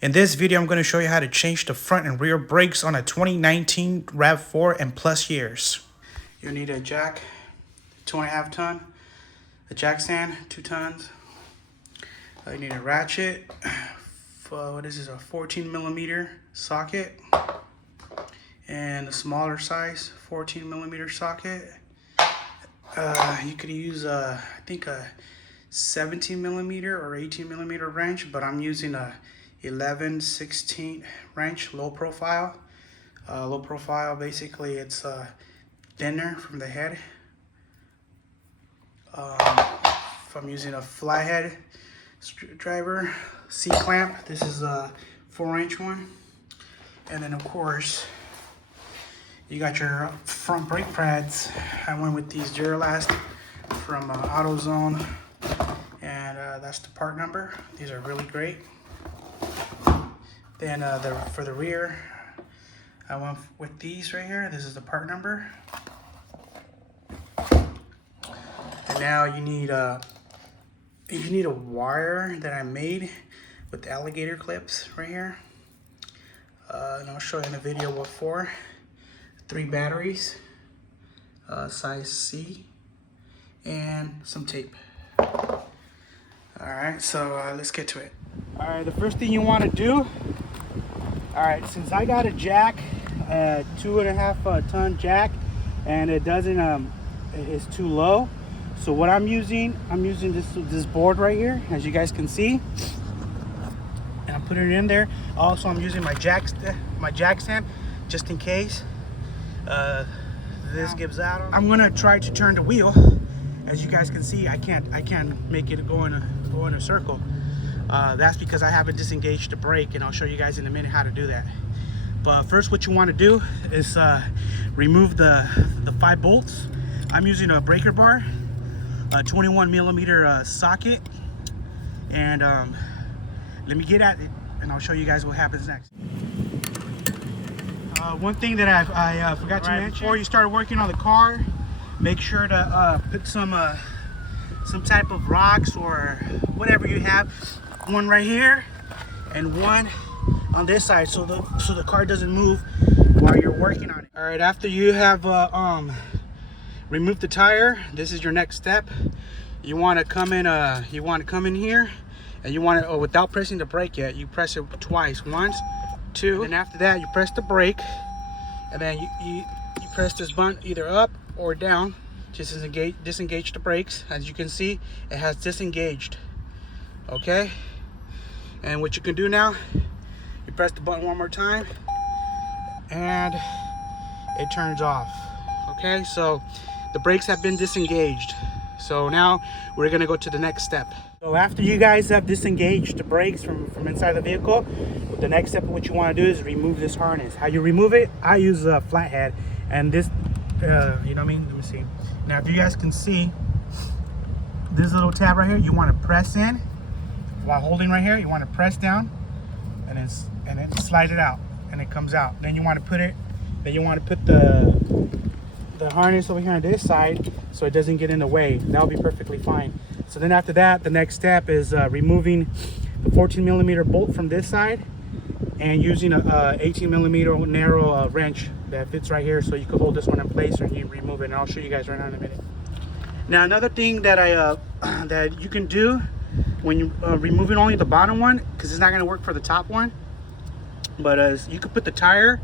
In this video, I'm going to show you how to change the front and rear brakes on a 2019 Rav4 and plus years. You'll need a jack, 2.5 ton, a jack stand, 2 tons. You need a ratchet, what is this, a 14 millimeter socket, and a smaller size 14 millimeter socket. You could use I think a 17 millimeter or 18 millimeter wrench, but I'm using a 11/16 wrench, low profile. Low profile, basically it's thinner from the head. If I'm using a flathead screwdriver, C-clamp, this is a 4-inch one. And then of course, you got your front brake pads. I went with these Duralast from AutoZone, and that's the part number. These are really great. Then for the rear, I went with these right here. This is the part number. And now you need a wire that I made with the alligator clips right here. And I'll show you in the video what for. 3 batteries, size C, and some tape. All right, so let's get to it. All right, the first thing you want to do, all right, since I got a jack, 2.5 ton jack, and it doesn't, it's too low. So what I'm using this board right here, as you guys can see, and I'm putting it in there. Also, I'm using my jack stand, just in case this gives out. I'm gonna try to turn the wheel. As you guys can see, I can't make it go in a circle. That's because I haven't disengaged the brake, and I'll show you guys in a minute how to do that. But first, what you want to do is remove the 5 bolts. I'm using a breaker bar, a 21 millimeter socket, and let me get at it, and I'll show you guys what happens next. One thing that I forgot to mention, before you start working on the car, make sure to put some type of rocks or whatever you have. One right here and one on this side, so the car doesn't move while you're working on it. All right, after you have removed the tire, this is your next step. You want to come in here, and you want to, without pressing the brake yet, you press it twice. Once, 2, and after that you press the brake, and then you press this button either up or down. Just disengage the brakes. As you can see, it has disengaged. Okay, and what you can do now, you press the button one more time and it turns off. Okay, so the brakes have been disengaged. So now we're gonna go to the next step. So after you guys have disengaged the brakes from inside the vehicle, the next step, what you want to do is remove this harness. How you remove it? I use a flathead, and this, you know what I mean? Let me see. Now, if you guys can see this little tab right here, you want to press in while holding right here. You want to press down, and then slide it out, and it comes out. Then you want to put it. Then you want to put the harness over here on this side, so it doesn't get in the way. That'll be perfectly fine. So then after that, the next step is removing the 14 millimeter bolt from this side, and using a 18 millimeter narrow wrench that fits right here, so you can hold this one in place, or you remove it, and I'll show you guys right now in a minute. Now, another thing that that you can do when you removing only the bottom one, because it's not going to work for the top one, but you could put the tire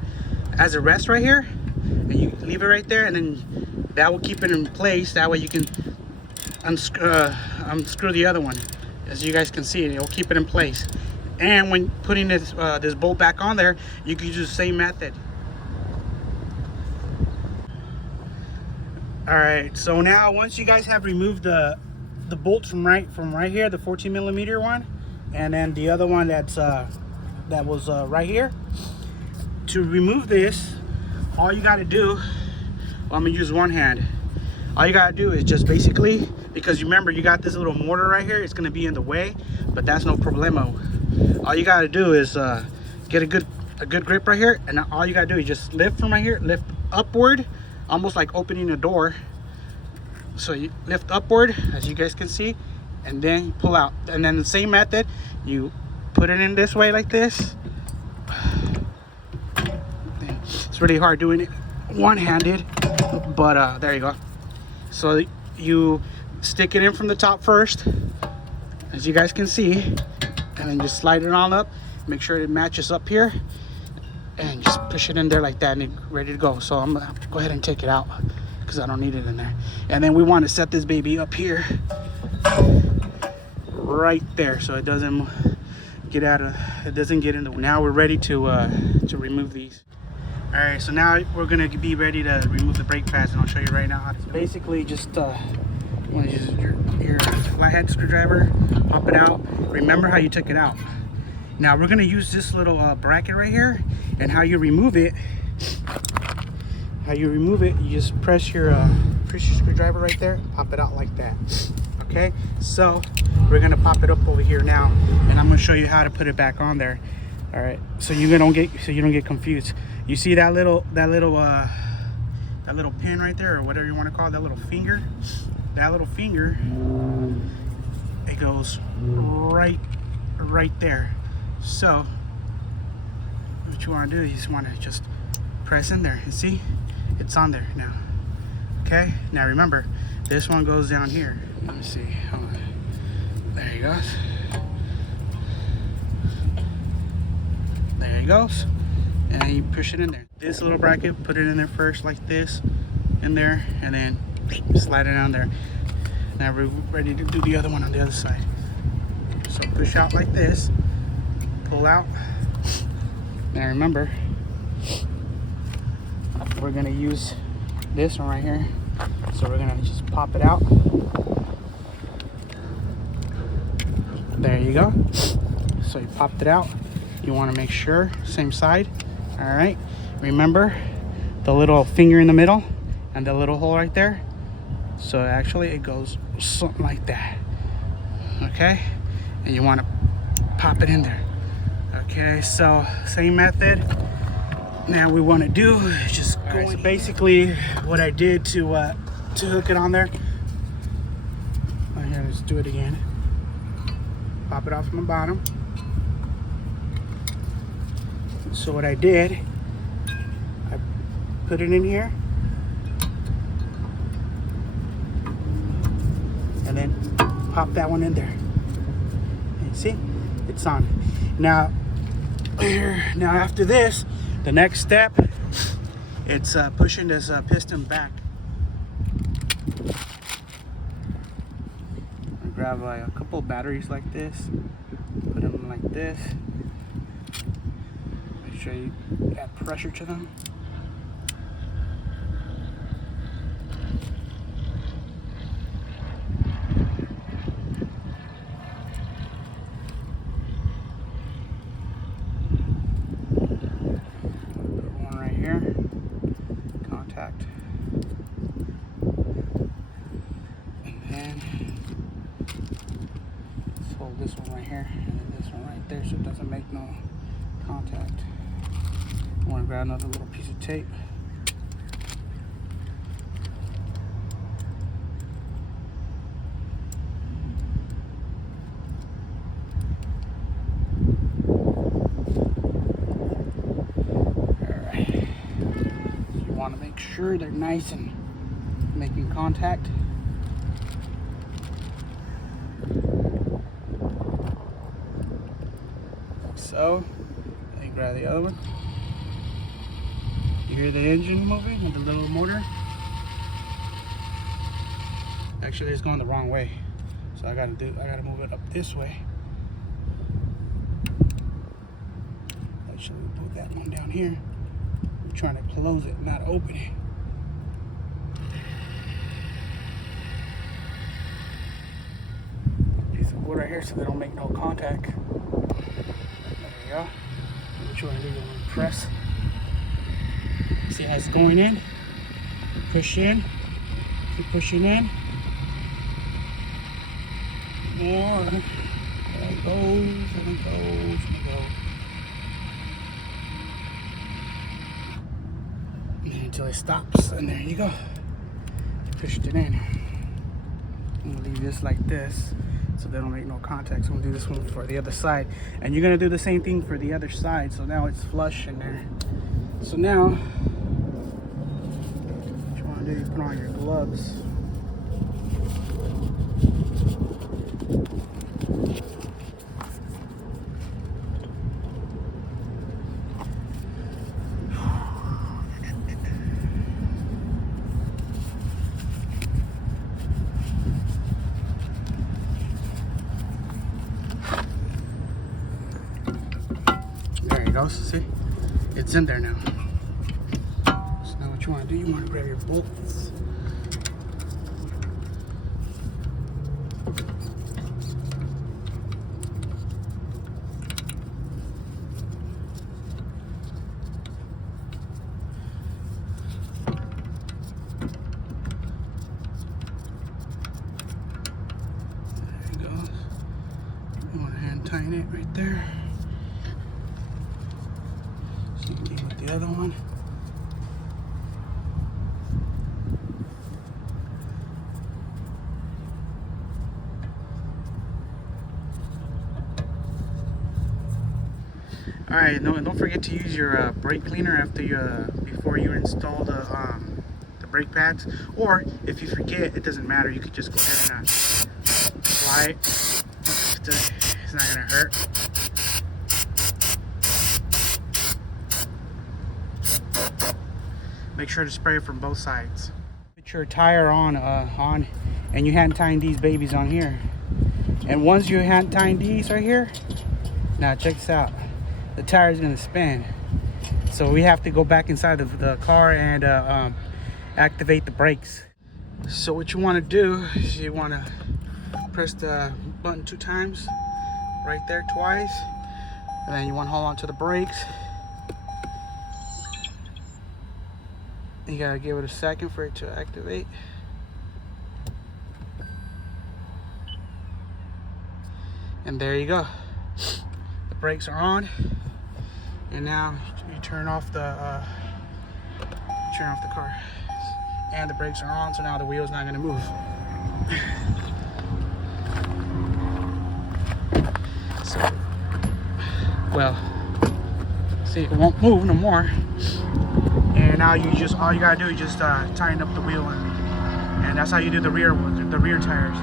as a rest right here, and you leave it right there, and then that will keep it in place. That way you can unscrew the other one. As you guys can see, it will keep it in place. And when putting this bolt back on there, you can use the same method. All right, so now once you guys have removed the bolts from right here, the 14 millimeter one, and then the other one that was right here, to remove this, all you got to do, well, I'm gonna use one hand. All you got to do is just basically, because you remember you got this little mortar right here, it's going to be in the way, but that's no problemo. All you got to do is get a good grip right here, and all you got to do is just lift from right here, lift upward, almost like opening a door. So you lift upward, as you guys can see, and then you pull out. And then the same method, you put it in this way like this. It's really hard doing it one-handed, but there you go. So you stick it in from the top first, as you guys can see, and then just slide it all up. Make sure it matches up here, and just push it in there like that, and it's ready to go. So I'm gonna have to go ahead and take it out because I don't need it in there. And then we want to set this baby up here, right there, so it doesn't get in the way. Now we're ready to remove these. All right, so now we're gonna be ready to remove the brake pads, and I'll show you right now how to do it. Basically, just you want to use your flathead screwdriver, pop it out. Remember how you took it out. Now we're gonna use this little bracket right here, and how you remove it. You just press your screwdriver right there, pop it out like that. Okay, so we're gonna pop it up over here now, and I'm gonna show you how to put it back on there. All right, so you don't get confused. You see that little pin right there, or whatever you want to call it, that little finger. That little finger, it goes right there. So what you want to do, you just want to just press in there, and see, it's on there now. Okay, now remember, this one goes down here. Let me see. Hold on. There he goes. There he goes. And you push it in there. This little bracket, put it in there first like this, in there, and then slide it down there. Now we're ready to do the other one on the other side. So push out like this, pull out. Now remember, we're gonna use this one right here. So we're gonna just pop it out. There you go. So you popped it out. You want to make sure, same side. All right, remember the little finger in the middle and the little hole right there. So actually it goes something like that. Okay, and you want to pop it in there. Okay, so same method. Now we want to do is just go. Right, so basically what I did to hook it on there. Here, let's do it again. Pop it off from the bottom. So what I did, I put it in here, and then pop that one in there. And see, it's on. Now after this, the next step, it's pushing this piston back. I grab a couple of batteries like this, put them like this. Make sure you add pressure to them. Contact, and then let's hold this one right here and then this one right there so it doesn't make no contact. I want to grab another little piece of tape. Want to make sure they're nice and making contact. Like so. Then grab the other one. You hear the engine moving with the little motor? Actually, it's going the wrong way, so I gotta move it up this way. Actually, put that one down here. Trying to close it, not open it. Piece of wood right here so they don't make no contact. There you go. What you want to do, you want to press. See how it's going in? Push in. Keep pushing in. More. And it goes, and it goes, and it goes. Until it stops, and there you go. Pushed it in. I'm gonna leave this like this. so they don't make no contact. So I'm gonna do this one for the other side, and you're gonna do the same thing for the other side. So now it's flush in there. So now what you want to do, you put on your gloves. See, it's in there now. So now what you want to do, you want to grab your bolts. There it goes. You want to hand tighten it right there. Same thing with the other one. All right, no, and don't forget to use your brake cleaner after you before you install the brake pads. Or if you forget, it doesn't matter. You could just go ahead and apply it. It's not gonna hurt. Make sure to spray it from both sides. Put your tire on, and you hand tying these babies on here. And once you hand tying these right here, now check this out. The tire is gonna spin. So we have to go back inside of the car and activate the brakes. So what you wanna do is you wanna press the button 2 times, right there twice. And then you wanna hold on to the brakes. You gotta give it a second for it to activate. And there you go. The brakes are on. And now you turn off the car. And the brakes are on, so now the wheel's not gonna move. So, well, see, it won't move no more. And now all you gotta do is just tighten up the wheel, and that's how you do the rear tires.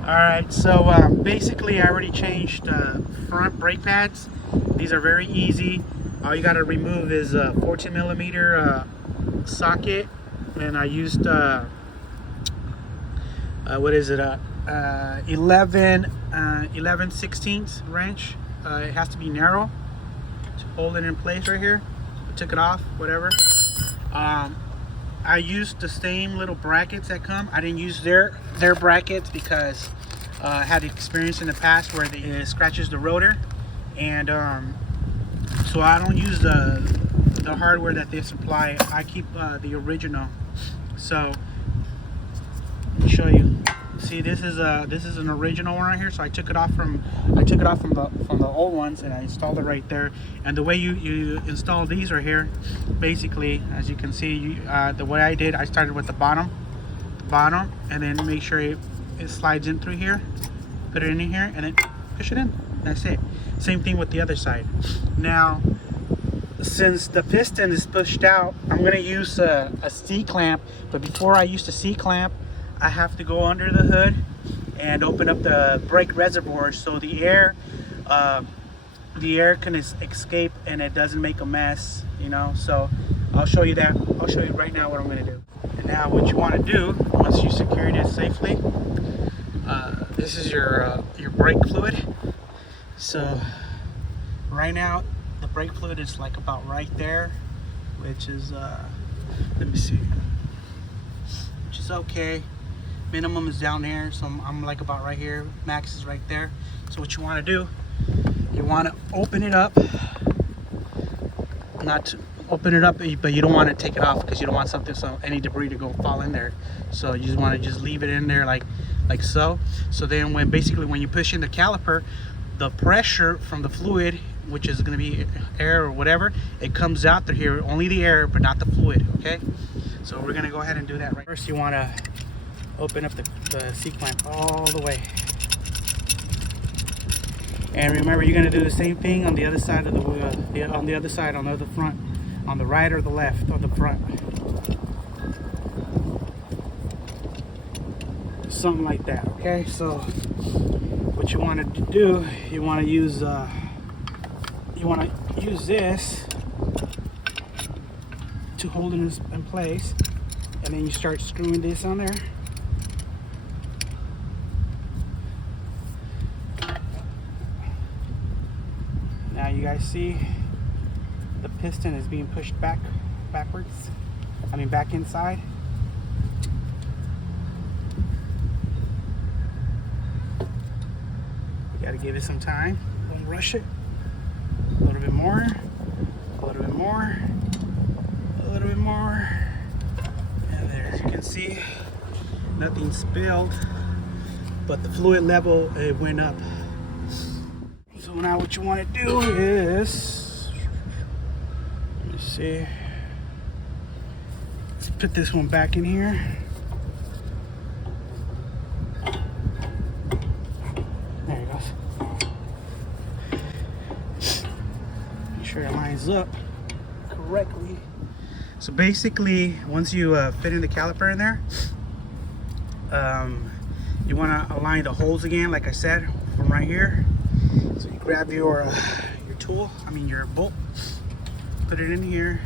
All right, so basically I already changed front brake pads. These are very easy. All you gotta remove is a 14 millimeter socket, and I used what is it, 11/16 wrench. It has to be narrow to hold it in place right here. I took it off, whatever. I used the same little brackets that come. I didn't use their brackets because I had experience in the past where it scratches the rotor, and so I don't use the hardware that they supply. I keep the original. So let me show you. See, this is an original one right here. So I took it off from the old ones, and I installed it right there. And the way you install these right here, basically, as you can see, the way I did, I started with the bottom, and then make sure it slides in through here. Put it in here, and then push it in. That's it. Same thing with the other side. Now, since the piston is pushed out, I'm gonna use a C-clamp. But before I use the C-clamp, I have to go under the hood and open up the brake reservoir so the air can escape and it doesn't make a mess, you know. So I'll show you that. I'll show you right now what I'm going to do. And now what you want to do, once you secure it safely, this is your brake fluid. So right now the brake fluid is like about right there, which is let me see, which is okay. Minimum is down there, so I'm like about right here. Max is right there. So what you want to do, you want to open it up, not to open it up, but you don't want to take it off because you don't want any debris to fall in there. So you just want to leave it in there like so. So then when you push in the caliper, the pressure from the fluid, which is going to be air or whatever, it comes out through here. Only the air, but not the fluid. Okay. So we're going to go ahead and do that. First, you want to open up the C-clamp all the way. And remember, you're gonna do the same thing on the other side of the wheel, on the other side, on the other front, on the right or the left or the front. Something like that. Okay, so what you want to do, you want to use this to hold it in place, and then you start screwing this on there. Now you guys see the piston is being pushed backwards. I mean back inside. You gotta give it some time. Don't rush it. A little bit more. A little bit more. A little bit more. And there, as you can see, nothing spilled, but the fluid level, it went up. So now what you want to do is, let me see, let's put this one back in here. There it goes. Make sure it lines up correctly. So basically, once you fit in the caliper in there, you want to align the holes again, like I said, from right here. So you grab your tool, I mean your bolt, put it in here,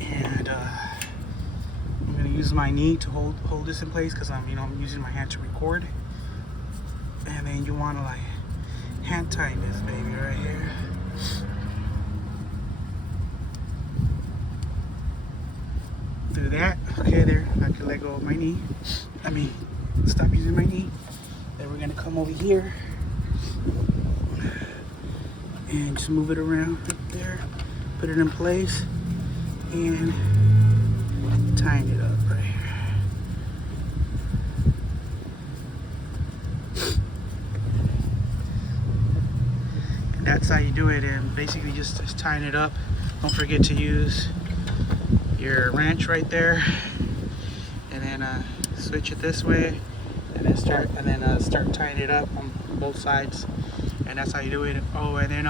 and I'm gonna use my knee to hold this in place because I'm using my hand to record. And then you want to like hand tighten this baby right here. Do that. Okay, there. I can let go of my knee. I mean, stop using my knee. Then we're gonna come over here and just move it around up there, put it in place, and tighten it up right here. And that's how you do it, and basically just tighten it up. Don't forget to use your wrench right there, and then switch it this way, and then start tightening it up on both sides. And that's how you do it. Oh, and then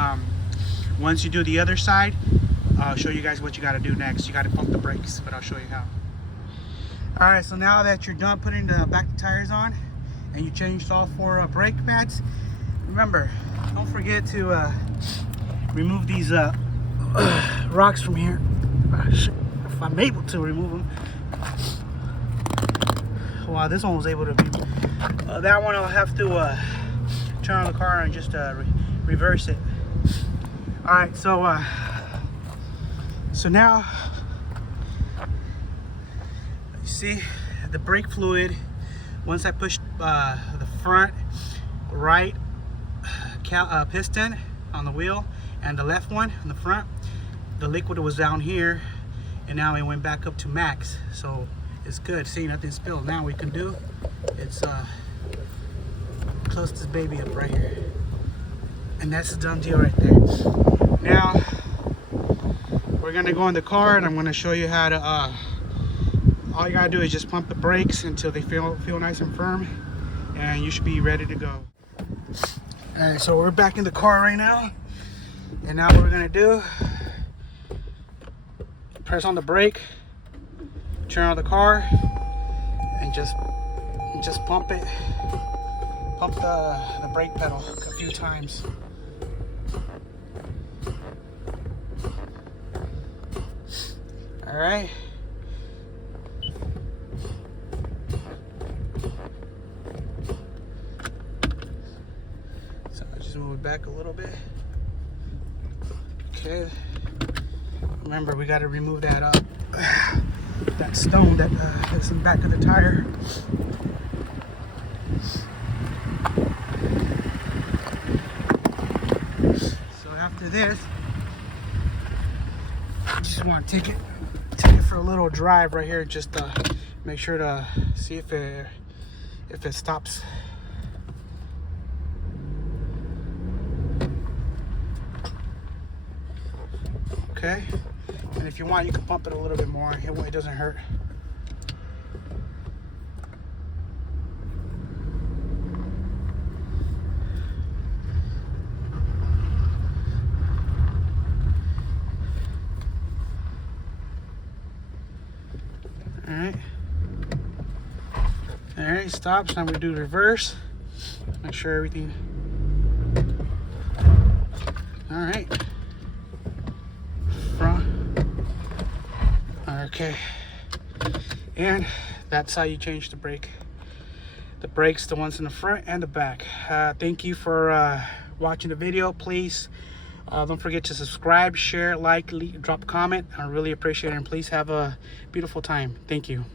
once you do the other side, I'll show you guys what you got to do next. You got to pump the brakes, but I'll show you how. All right, so now that you're done putting the back tires on and you changed all 4 brake pads, remember, don't forget to remove these rocks from here. If I'm able to remove them. Wow, this one was able to be. That one I'll have to turn on the car and just reverse it. All right, so now you see the brake fluid. Once I pushed the front right piston on the wheel and the left one on the front, the liquid was down here, and now it went back up to max. So it's good. See, nothing spilled. Now we can do, it's close this baby up right here, and that's a done deal right there. Now we're gonna go in the car, and I'm gonna show you how to all you gotta do is just pump the brakes until they feel nice and firm, and you should be ready to go. All right, so we're back in the car right now, and now what we're gonna do, press on the brake, turn on the car, and just pump it. Pump the brake pedal a few times. All right. So I just move it back a little bit. Okay. Remember, we got to remove that that stone that's in the back of the tire. So after this, I just want to take it for a little drive right here, just to make sure to see if it stops. Okay, and if you want, you can pump it a little bit more. It doesn't hurt. Alright. Alright, stops. Now we do reverse. Make sure everything. Alright. Front. Okay. And that's how you change the brake. The brakes, the ones in the front and the back. Thank you for watching the video. Please don't forget to subscribe, share, like, drop a comment. I really appreciate it, and please have a beautiful time. Thank you.